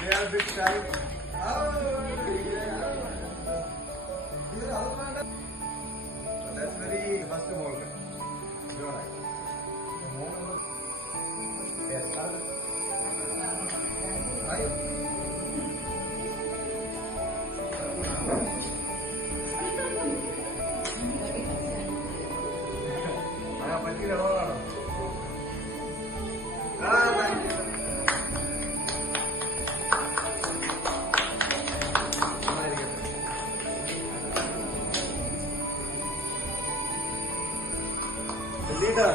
That's very first of all. Yes, leader.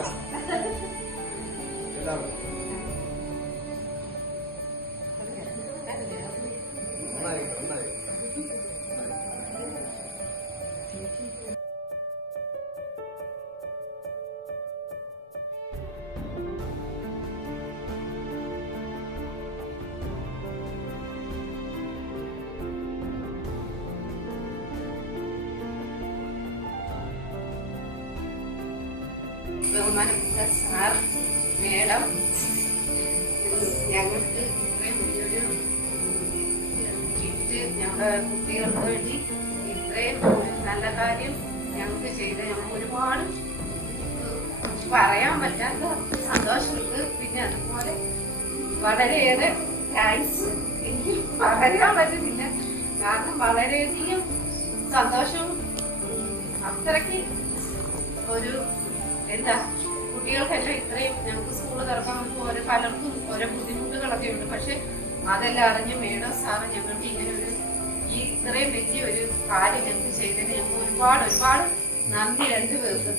ബഹുമാനപ്പെട്ട sir, madam, ഞങ്ങൾക്ക് ഇത്രയും വലിയൊരു ഗിഫ്റ്റ് ഞങ്ങളുടെ കുട്ടികൾക്ക് വേണ്ടി ഇത്രയും നല്ല കാര്യം ഞങ്ങൾക്ക് ചെയ്ത് ഞങ്ങൾക്ക് ഒരുപാട് പറയാൻ പറ്റാത്ത സന്തോഷമുണ്ട്. പിന്നെ അതുപോലെ വളരെയേറെ താങ്ക്സ്. എനിക്ക് പറയാൻ പറ്റുന്നില്ല, കാരണം വളരെയധികം സന്തോഷവും അത്രയ്ക്ക് ഒരു എന്താ കുട്ടികൾക്കെല്ലാം ഇത്രയും ഞങ്ങൾക്ക് സ്കൂള് തുറക്കാൻ ഓരോ പലർക്കും ഓരോ ബുദ്ധിമുട്ടുകളൊക്കെ ഉണ്ട്. പക്ഷെ അതെല്ലാം അറിഞ്ഞ് മേഡം സാറ് ഞങ്ങൾക്ക് ഇങ്ങനെ ഒരു ഈ ഇത്രയും വലിയൊരു കാര്യം ഞങ്ങൾക്ക് ചെയ്തതിന് ഞങ്ങൾക്ക് ഒരുപാട് ഒരുപാട് നന്ദി രണ്ടുപേർക്ക്.